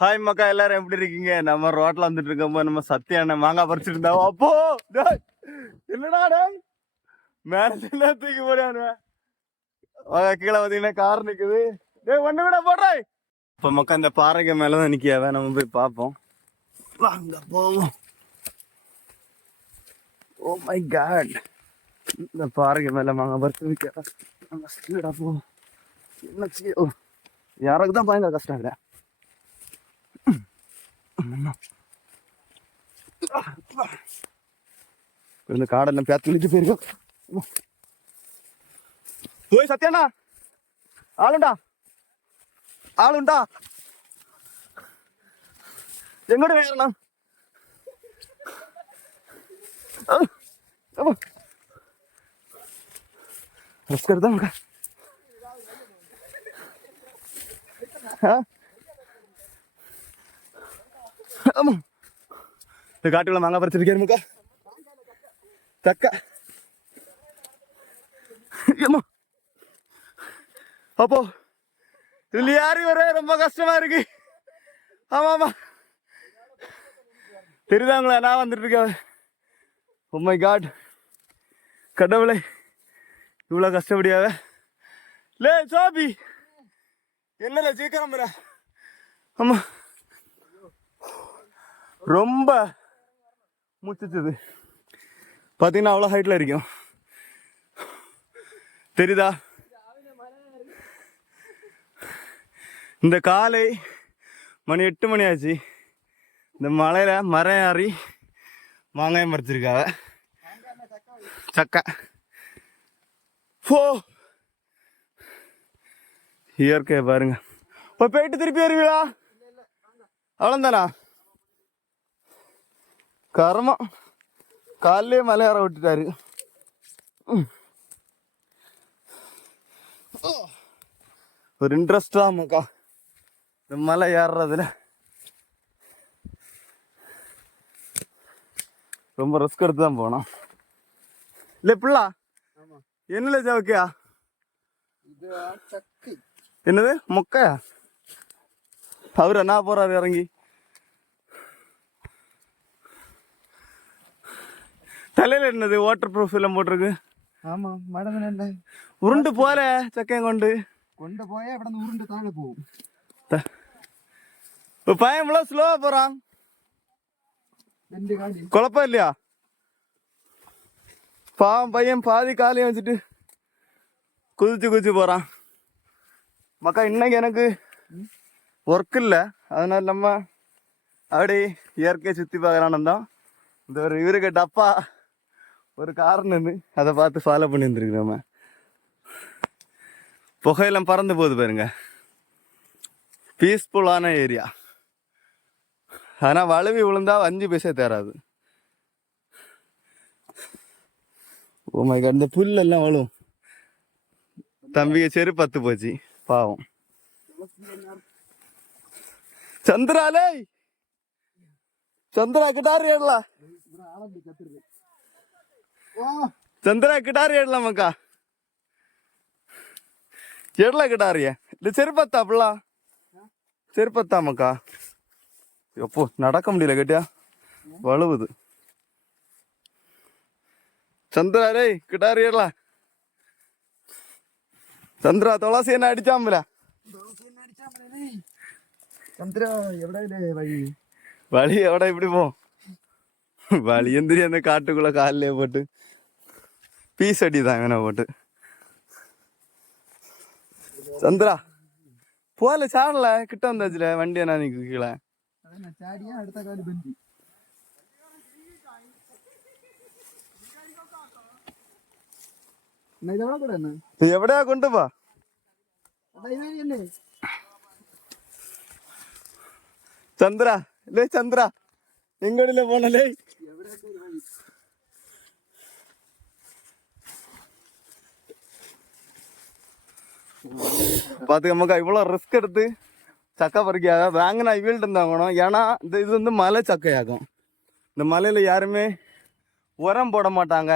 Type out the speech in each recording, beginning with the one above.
Hi மக்கா எல்லாரும் எப்படி இருக்கீங்க? நம்ம ரோட்ல வந்துட்டு இருக்கும்போது நம்ம சத்யா அண்ணன் மாங்காய் பறிச்சுட்டு இருந்தா அப்போ டேய், என்னடா மேலே மேல தூக்கி போடானு கீழே பார்த்தீங்கன்னா கார் நிக்குது. டேய் ஒண்ணு விட போடுறாய் இப்ப மக்கா இந்த பாறைக்கு மேலதான் நிக்கியாவ நம்ம போய் பார்ப்போம். வாங்க போவோம். ஓ மை காட் இந்த பாறைக்கு மேல மாங்காய் பறிச்சு நிக்க நம்ம ஸ்பீடா போவோம். என்ன செய்யும் யாருக்கு தான் பயங்கர கஷ்டம் இல்லை. இந்த காடெல்லாம் பேத்து விழிச்சு போயிருக்கோம் போய் சத்யாண்ணா ஆளுண்டா ஆளுண்டா எங்கோட வேறண்ணா ரிஸ்க் எடுத்தா மக்கா ஆமா. இந்த காட்டுக்குள்ள மாங்காய் பறிச்சிருக்கேன் முக்கா? தக்க. ஏமா அப்போ இதுல யாரு வர ரொம்ப கஷ்டமா இருக்கு. ஆமா ஆமா தெரியுதாங்களா நான் வந்துட்டு இருக்கேன்? உண்மை காட் கடவுளை இவ்வளோ கஷ்டப்படியாவ லே சாபி. என்னல சீக்கிரம் வர ஆமா. ரொம்ப முச்சிச்சது. பார்த்தீங்கன்னா அவ்வளோ ஹைட்டில் இருக்கும். தெரியுதா? இந்த காலை மணி எட்டு மணி ஆச்சு. இந்த மலையில் மரம் ஏறி மாங்காய் மறைச்சிருக்காவ சக்கை. ஃபோ இயற்கையை பாருங்க. இப்போ போயிட்டு திருப்பி வருவீங்களா? அவ்வளோந்தானா கர்மம் காலையிலே மலை ஏற விட்டுட்டாரு ம். ஓ. ஒரு இன்ட்ரெஸ்டா மக்கா இந்த மலை ஏறுறதுல ரொம்ப ரிஸ்க் எடுத்து தான் போனோம் இல்லை பிள்ளா என்னல ஜவுக்கியா இது சக்கு என்னது மொக்கையா அவர் என்ன போறாரு இறங்கி தலையில் என்னது வாட்டர் ப்ரூஃப் எல்லாம் போட்டிருக்கு? ஆமா மடம் என்ன? உருண்டு போல சக்கையும் கொண்டு. கொண்டு போய் அப்படி உருண்டு தாழ போகும். இப்போ பையன் இவ்வளோ ஸ்லோவாக போகிறான் குழப்பம் இல்லையா? பாவம் பையன் பாதி காலையும் வச்சுட்டு குதிச்சு குதிச்சு போகிறான் மக்கா இன்னைக்கு எனக்கு ஒர்க் இல்லை. அதனால நம்ம அப்படி இயற்கையை சுற்றி பார்க்கலான்னு தான் இந்த ஒரு இவருக்கு டப்பா. ஒரு காரணம் அதை பார்த்து ஃபாலோ பண்ணி வந்துருக்கு நம்ம புகையெல்லாம் பறந்து போகுது பாருங்க. பீஸ்ஃபுல்லான ஏரியா ஆனால் வழுவி விழுந்தா அஞ்சு பைசா தேராது. Oh ஓ மை இந்த புல்லெல்லாம் வழும் தம்பிக்கு செரு பத்து போச்சு. பாவம். சந்திராலே சந்திரா கிட்டார் ஏடலாம் ಚಂದ್ರ ಗಿಟಾರಿ ಹೇಳಮ್ಮಕ್ಕ ಹೇಳಲ ಗಿಟಾರಿ இல்லை செருப்பத்தா அப்படிலாம் செருப்பத்தாமக்கா? எப்போ நடக்க முடியல கேட்டியா? வலுவுது சந்திரா ரே கிட்டாரியலா சந்திரா துளசி என்ன അടിച്ചാമ്പല சந்திரா எவ்வளோ வழி? வழி எவ்வளோ இப்படி போ. வழி எந்திரி அந்த காட்டுக்குள்ள காலிலே போட்டு பீஸ் அடி தான் இவனை போட்டு சந்திரா போல சாடல கிட்ட வந்தாச்சுல வண்டி என்ன நிக்கு கீழே അതന്നെ ചാടിയാ അടുത്ത കാല് ബന്ധി എന്നാ ഇതെവിടെ എവിടെയൊക്കെ ഒരു വഴി பார்த்து நமக்கு இவ்வளோ ரிஸ்க் எடுத்து சக்கா பறிக்காக வாங்கினா இவள்கிட்ட இருந்தாங்கணும் ஏன்னா இந்த இது வந்து மலை சக்கையாகும். இந்த மலையில் யாருமே உரம் போட மாட்டாங்க.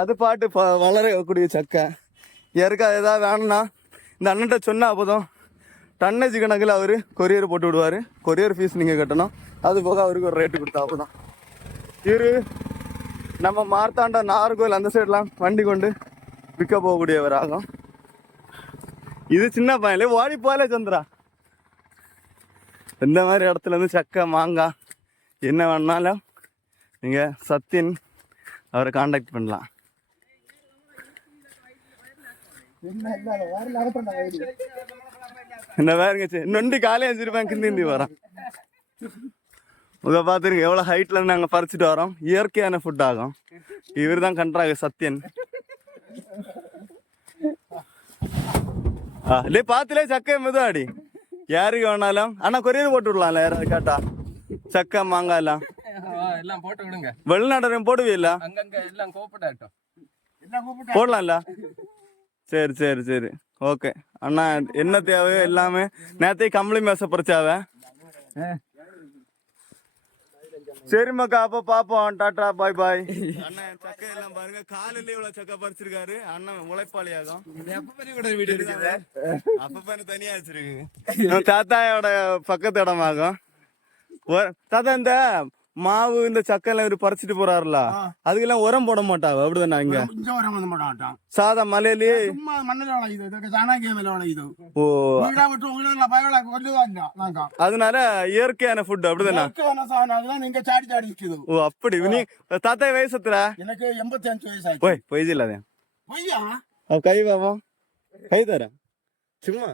அது பாட்டு ப வளரக்கூடிய சக்கை. யாருக்கா எதாவது வேணும்னா இந்த அண்ணன்ட்ட சொன்னால் அப்போதும் டன்னேஜ் கணக்கில் அவர் கொரியர் போட்டு விடுவார். கொரியர் ஃபீஸ் நீங்கள் கட்டணும். அது போக அவருக்கு ஒரு ரேட்டு கொடுத்தா அப்போ தான் இவரு நம்ம மார்த்தாண்ட நாகர்கோவில் அந்த சைட்லாம் வண்டி கொண்டு விற்க போகக்கூடியவர் ஆகும் இது சின்ன பையன்ல ஓடி போலே சந்திரா. இந்த மாதிரி இடத்துல இருந்து சக்கை மாங்காய் என்ன வேணாலும் நீங்கள் சத்தியன் அவரை காண்டாக்ட் பண்ணலாம். என்ன பாருங்க நொண்டி காலையை வச்சிருப்பேன் கிந்தி வரோம் உங்க பார்த்துருங்க எவ்வளோ ஹைட்ல இருந்து நாங்கள் பறிச்சுட்டு வரோம். இயற்கையான ஃபுட் ஆகும். இவர் தான் கண்ட்ராக சத்யன். ஆ இல்லே பார்த்துலே சக்கை மெதுவாடி. யாருக்கு வேணாலும். அண்ணா கொரியர் போட்டு விடலாம்ல யாராவது கேட்டா. சக்கை மாங்காய் எல்லாம். எல்லாம் போட்டு விடுங்க. வெளிநாடு போடுவீல்ல அங்கங்க எல்லாம் கோப்படாட்டும் எல்லாம் கூப்பிட்டு போடலாம்ல. சரி சரி சரி. ஓகே அண்ணா என்ன தேவையோ எல்லாமே. நேத்தே கம்பளி மேச பறிச்சாவ? சரி மக்கா அப்ப பாப்போம். டாடா பாய் பாய். அண்ணன் சக்கை எல்லாம் பாருங்க. காலையில இவ்வளவு சக்கை பறிச்சிருக்காரு. அண்ணன் உழைப்பாளியாகும். எப்ப பெரிய கூட வீடு இருக்குது. அப்பப்ப எனக்கு தனியா வச்சிருக்கு. தாத்தாயோட பக்கத்து இடமாகும். தாத்தா இந்த மாவு இந்த சக்கை எல்லாம் இவரு பறிச்சிட்டு போறாருல. அதுக்கெல்லாம் உரம் போட மாட்டாவ அப்படிதானே இங்க? சாதா மலையிலேயே ஓ. அதனால இயற்கையான ஃபுட் அப்படிதானே? நீங்க சாடி சாடி நிக்குது ஓ அப்படி. நீ தாத்தா வயசு எத்தனை? எனக்கு எண்பத்தி அஞ்சு வயசு ஆயிடுச்சு. போய் பொய் இல்லாத. கை பாப்போம் கை தரேன். சும்மா.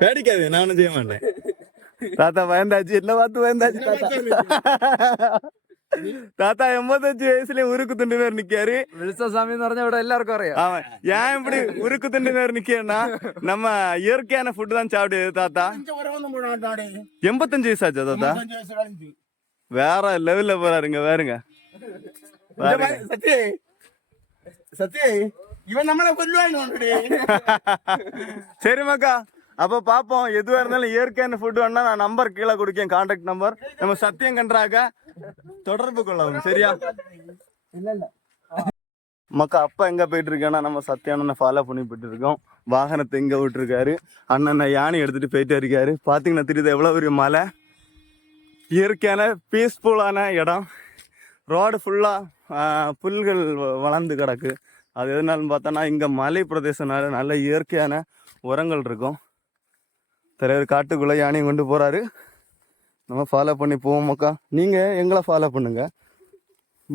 பேடிக்காது நானும் செய்ய மாட்டேன். தாத்தா பயந்தாச்சு என்ன பார்த்து பயந்தாச்சு தாத்தா தாத்தா எண்பத்தஞ்சு வயசுலயே உருக்கு துண்டு பேர் நிக்காரு വെളിച്ചസ്വാമി എന്ന് പറഞ്ഞ ഇവിടെ എല്ലാവർക്കും അറിയാം அவன் ஏன் இப்படி உருக்கு துண்டு பேர் நிக்கேன்னா நம்ம இயற்கையான ஃபுட் தான் சாப்பிடுது தாத்தா இங்க வர வந்து மாட்டாடே எண்பத்தஞ்சு வயசு ஆச்சா தாத்தா எண்பத்தஞ்சு வயசு கழிஞ்சு வேற அப்போ பார்ப்போம் எதுவாக இருந்தாலும் இயற்கையான ஃபுட் வேணா நான் நம்பர் கீழே கொடுக்கேன் கான்டாக்ட் நம்பர் நம்ம சத்தியம் கன்றாக தொடர்பு கொள்ளவும் சரியா? மக்கா அப்பா எங்கே போயிட்டு இருக்கேன்னா நம்ம சத்தியானனை ஃபாலோ பண்ணி போயிட்டு இருக்கோம். வாகனத்தை எங்கே விட்டுருக்காரு. அண்ணன் யானை எடுத்துகிட்டு போயிட்டே இருக்காரு. பார்த்தீங்கன்னா தெரியுது எவ்வளோ பெரிய மலை? இயற்கையான பீஸ்ஃபுல்லான இடம். ரோடு ஃபுல்லாக புல்கள் வ- வளர்ந்து கிடக்கு. அது எதுனாலும் பார்த்தோன்னா இங்கே மலை பிரதேசனால நல்ல இயற்கையான உரங்கள் இருக்கும். தலைவர் காட்டுக்குள்ள யானையும் கொண்டு போறாரு. நம்ம ஃபாலோ பண்ணி போவோம் அக்கா. நீங்க எங்களை ஃபாலோ பண்ணுங்க.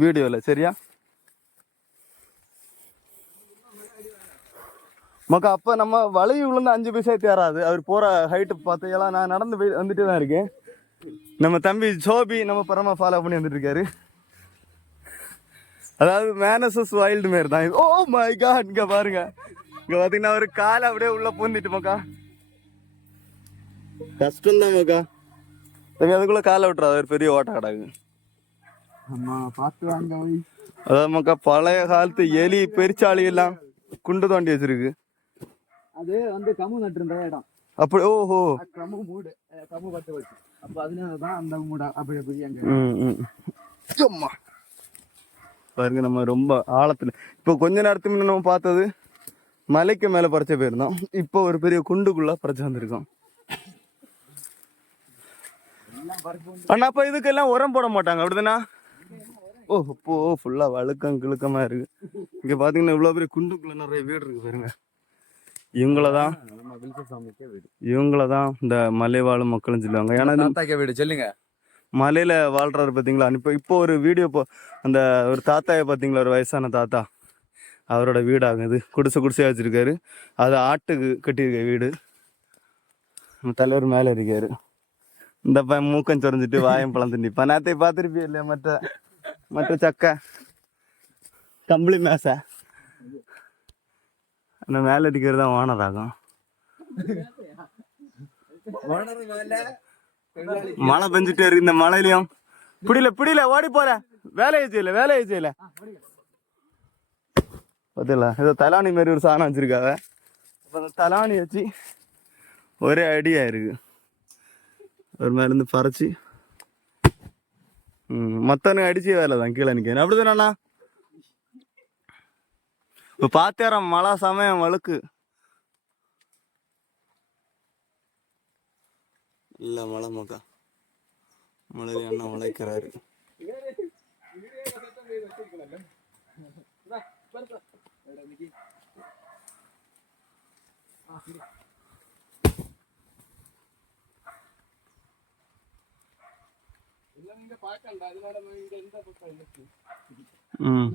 வீடியோவில் சரியா? மக்கா அப்போ நம்ம வளைவு விழுந்து அஞ்சு பைசா தேராது அவர் போற ஹைட்டு பார்த்தீங்களா நான் நடந்து போய் வந்துட்டு தான் இருக்கேன். நம்ம தம்பி சோபி நம்ம பரமா ஃபாலோ பண்ணி வந்துட்டு இருக்காரு. அதாவது மேனசஸ் வைல்டு மாரி தான். ஓ மை காட் இங்கே பாருங்க. இங்கே பார்த்தீங்கன்னா ஒரு காலை அப்படியே உள்ளே பூந்திட்டு மக்கா. கஷ்டம் தான் மக்கா தம்பி அதுக்குள்ள காலை விட்டுறாது ஒரு பெரிய ஓட்ட கிடக்கு அம்மா பார்த்து வாங்க. வை. அதாவது மக்கா பழைய காலத்து எலி பெருச்சாளி எல்லாம் குண்டு தோண்டி வச்சிருக்கு. அது வந்து கமு நட்டிருந்த இடம். அப்படி ஓஹோ. கமு மூடு அஹ் கமு பட்டு வச்சு அப்ப அதனால தான் அந்த மூட அப்படி அப்படி அங்க. ம், ம். சும்மா. பாருங்க நம்ம ரொம்ப ஆழத்துல இப்போ கொஞ்ச நேரத்துக்கு முன்ன நம்ம பார்த்தது மலைக்கு மேல பறிச்ச போயிருந்தோம் இப்போ ஒரு பெரிய குண்டுக்குள்ள பறிச்சு வந்திருக்கோம். அண்ணா அப்ப இதுக்கெல்லாம் உரம் போட மாட்டாங்க. அப்படிதானா? ஓ இப்போ ஃபுல்லா வழுக்கம் கிழுக்கமா இருக்கு. இங்க பாத்தீங்கன்னா இவ்வளவு பெரிய குண்டுக்குள்ள நிறைய வீடு இருக்கு பாருங்க. இவங்களதான் இவங்களதான் இந்த மலை வாழும் மக்கள்னு சொல்லுவாங்க. ஏன்னா வீடு சொல்லுங்க. மலையில வாழ்றாரு பாத்தீங்களா? இப்போ இப்போ ஒரு வீடியோ போ அந்த ஒரு தாத்தாய பாத்தீங்களா? ஒரு வயசான தாத்தா. அவரோட வீடாகும் இது குடிசை குடிசையா வச்சிருக்காரு. அது ஆட்டுக்கு கட்டியிருக்க வீடு. நம்ம தலைவர் மேல இருக்காரு. இந்த பையன் மூக்கம் சொரிஞ்சிட்டு வாயம் பழம் நிப்பான் நேத்தை பார்த்துருப்பிய இல்லையா? மற்ற மற்ற சக்கை. கம்பளி மேசை. அந்த மேலே அடிக்கிறது தான் ஓனர் ஆகும். மழை பெஞ்சிட்டே இருக்கு இந்த மழையிலையும். பிடில பிடில ஓடி போற. வேலையை செய்யல வேலையை செய்யல. பார்த்துல ஏதோ தலாணி மாதிரி ஒரு சாணம் வச்சிருக்காவ. அப்ப அந்த தலாணி வச்சு ஒரே அடியா இருக்கு ஒரு மேல இருந்து பறிச்சு. ம் மத்தவனுக்கு அடிச்ச வேலை தான் கீழே நிற்கிறேன் அப்படிதானண்ணா இப்போ பார்த்தேரம் மழை சமயம் வழுக்கு இல்லை மழை மக்கா மழையில அண்ணா உழைக்கிறாரு பார்க்கണ്ട அதனால இங்க எந்த பக்கம் இருக்கு ம்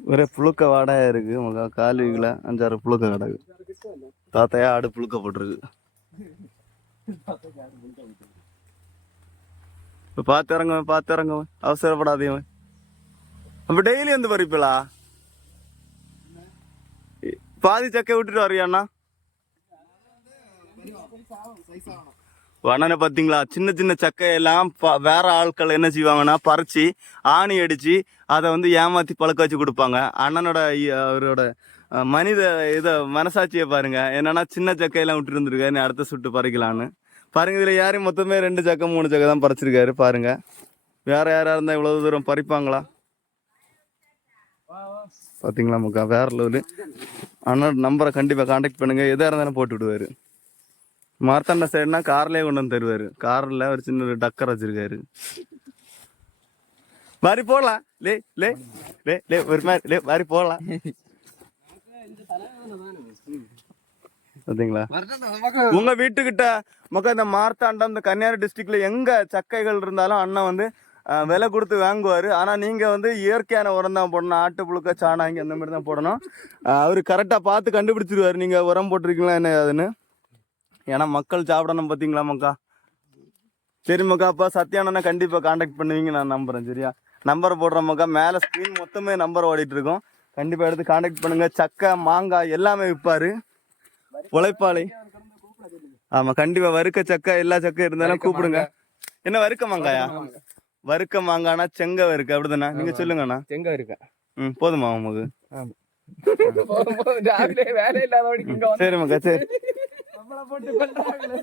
ஒரே புழுக்க வாடகை இருக்கு. உங்க கால்விகளை அஞ்சாறு புழுக்க கிடக்கு. தாத்தையா ஆடு புழுக்க போட்டிருக்கு. இப்ப பார்த்து இறங்குவேன் பார்த்து இறங்குவேன். அவசரப்படாதீவன் அப்ப டெய்லி வந்து பறிப்பலா பாதி சக்கை விட்டுட்டு வரியாண்ணா அண்ணனை பார்த்தீங்களா? சின்ன சின்ன சக்கையெல்லாம் ப- வேற ஆட்கள் என்ன செய்வாங்கன்னா பறிச்சு ஆணி அடிச்சு அதை வந்து ஏமாத்தி பழக்க வச்சு கொடுப்பாங்க. அண்ணனோட அவரோட மனித இதை மனசாட்சியை பாருங்க. என்னன்னா சின்ன சக்கையெல்லாம் விட்டுருந்துருக்காரு. அடுத்த சுட்டு பறிக்கலான்னு. பாருங்க இதில் யாரும் மொத்தமே ரெண்டு சக்கை மூணு சக்கை தான் பறிச்சிருக்காரு. பாருங்க. வேற யாராக இருந்தால் இவ்வளவு தூரம் பறிப்பாங்களா? பார்த்தீங்களா முக்கா? வேற லெவலு. அண்ணன் நம்பரை கண்டிப்பாக காண்டாக்ட் பண்ணுங்க. எதாக இருந்தாலும் போட்டு விடுவாரு. மார்த்தாண்ட சைடுனா கார்லயே கொண்டு வந்து தருவாரு. கார்ல ஒரு சின்ன ஒரு டக்கர் வச்சிருக்காரு. மாறி போடலாம். லே லே லே லே ஒரு மாதிரி லே மாறி போடலாம். உங்க வீட்டுக்கிட்ட மக்கள் இந்த மார்த்தாண்டம் இந்த கன்னியாகுமரி டிஸ்ட்ரிக்ட்ல எங்க சக்கைகள் இருந்தாலும் அண்ணன் வந்து விலை கொடுத்து வாங்குவாரு. ஆனா நீங்க வந்து இயற்கையான உரம் தான் போடணும். ஆட்டு புழுக்க சாணாங்கி அந்த மாதிரி தான் போடணும். அவர் அவரு கரெக்டா பார்த்து கண்டுபிடிச்சிருவாரு. நீங்க உரம் போட்டிருக்கீங்களா என்ன அதுன்னு ஏன்னா மக்கள் சாப்பிடணும் பாத்தீங்களா மக்கா? சரி மக்கா அப்பா சத்யானனை கண்டிப்பா காண்டாக்ட் பண்ணுவீங்க நான் நம்புறேன் சரியா? நம்பர் போடுறேன் மக்கா. மேல ஸ்க்ரீன் மொத்தமே நம்பர் ஓடிட்டு இருக்கோம். கண்டிப்பா எடுத்து காண்டாக்ட் பண்ணுங்க. சக்கை மாங்காய் எல்லாமே விற்பாரு. உழைப்பாளி. ஆமா கண்டிப்பா வறுக்க சக்கை எல்லா சக்கை இருந்தாலும் கூப்பிடுங்க. என்ன வறுக்க மாங்காயா? வறுக்க மாங்கானா செங்க வறுக்க அப்படிதானே? நீங்க சொல்லுங்கண்ணா. எங்க இருக்க ம் போதுமா உங்களுக்கு சரி மக்கா சரி. நம்மள போட்டு பண்றாங்களே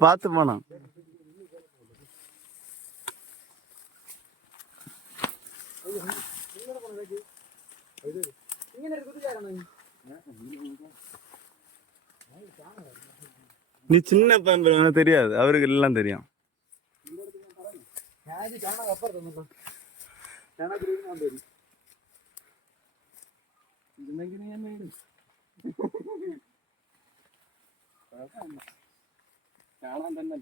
பார்த்து போனான் நீ சின்ன பையன் தெரியாது அவருக்கு எல்லாம் தெரியும் കാണാൻ തന്നെ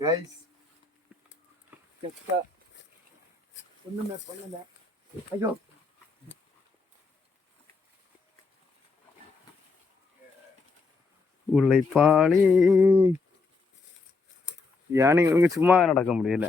ഗൈസ് ചെക്ക ഒന്നും വെപ്പണില്ല അയ്യോ உழைப்பாளி. யானைகளுக்கு சும்மா நடக்க முடியல.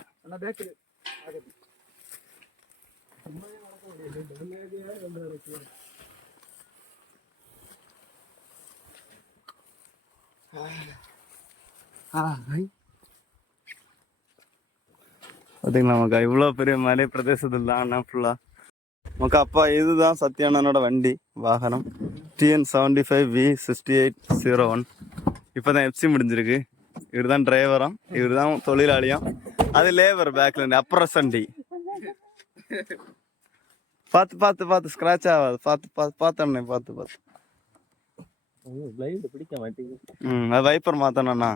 பார்த்தீங்களா மக்கா இவ்வளோ பெரிய மலை பிரதேசத்தில் தான் ஃபுல்லா மக்கா அப்பா இதுதான் சத்யானனோட வண்டி வாகனம். TN seventy five V sixty eight zero one இப்போ தான் எஃப்சி முடிஞ்சிருக்கு. இவர் தான் டிரைவரும் இவர் தான் தொழிலாளியும். அது லேபர் பேக்ல இருந்து அப்ரசண்டி பார்த்து பார்த்து பார்த்து ஸ்க்ராட்ச் ஆகாது. பார்த்து பார்த்து பார்த்தோன்னே பார்த்து பார்த்து. ம் அது வைப்பர் மாற்றணும்ண்ணா